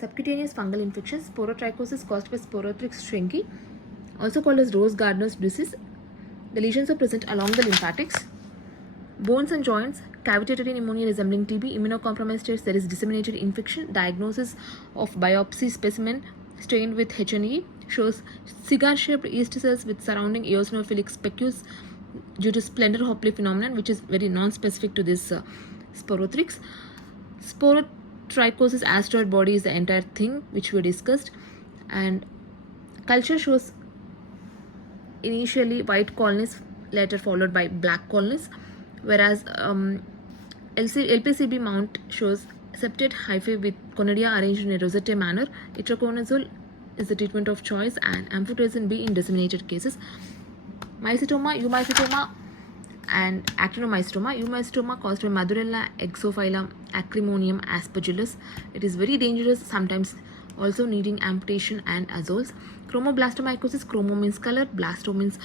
Subcutaneous fungal infection, sporotrichosis caused by Sporothrix shrinki, also called as Rose Gardner's disease. The lesions are present along the lymphatics. Bones and joints, cavitary pneumonia resembling TB, immunocompromised states, there is disseminated infection. Diagnosis of biopsy specimen stained with H&E shows cigar-shaped yeast cells with surrounding eosinophilic specules due to Splendor-Hopley phenomenon, which is very non-specific to this Sporothrix. Sporotrichosis asteroid body is the entire thing which we discussed, and culture shows initially white colonies, later followed by black colonies, whereas LPCB mount shows septate hyphae with conidia arranged in a rosette manner. Itraconazole is the treatment of choice, and amphotericin B in disseminated cases. Mycetoma, eumycetoma, and actinomycetoma. Eumycetoma caused by Madurella exophylla acrimonium aspergillus. It is very dangerous, sometimes also needing amputation and azoles. Chromoblastomycosis, chromo means color, blasto means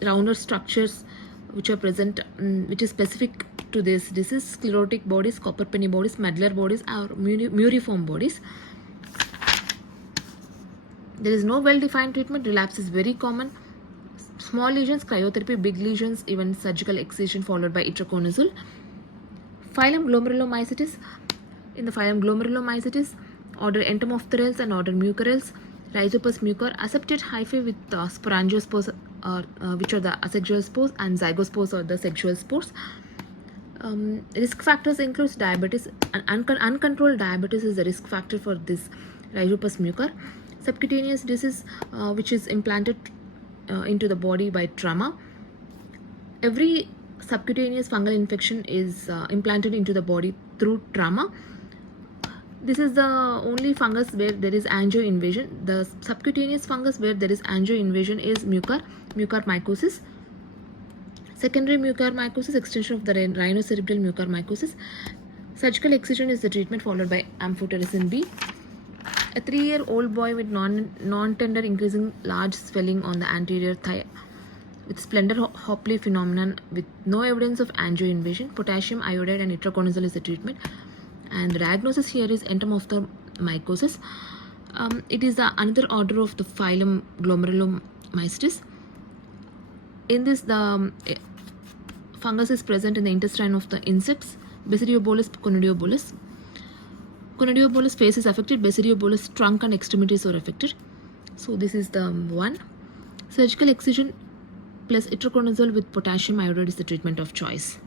rounder structures which are present, which is specific to this disease. Sclerotic bodies, copper penny bodies, medullary bodies, or muriform bodies. There is no well-defined treatment. Relapse is very common. Small lesions, cryotherapy, big lesions, even surgical excision followed by itraconazole. Phylum Glomerulomycetes. In the phylum Glomerulomycetes, order Entomopterales and order Mucorales. Rhizopus mucor, aseptate hyphae with sporangiospores, which are the asexual spores, and zygospores or the sexual spores. Risk factors includes diabetes. Uncontrolled diabetes is a risk factor for this Rhizopus mucor. Subcutaneous disease, which is implanted into the body by trauma. Every subcutaneous fungal infection is implanted into the body through trauma. This is the only fungus where there is angio invasion. The subcutaneous fungus where there is angio invasion is mucormycosis. Secondary mucormycosis, extension of the rhinocerebral mucormycosis. Surgical excision is the treatment followed by amphotericin B. A 3-year-old boy with non-tender increasing large swelling on the anterior thigh with Splendor-Hopley phenomenon with no evidence of angio invasion. Potassium iodide and itraconazole is the treatment. And the diagnosis here is entomophthalmycosis. It is another order of the phylum Glomerulomycetes. In this, the fungus is present in the intestine of the insects. Basidiobolus, conidiobolus. Conidiobolus face is affected. Basidiobolus trunk and extremities are affected. So this is the one. Surgical excision plus itraconazole with potassium iodide is the treatment of choice.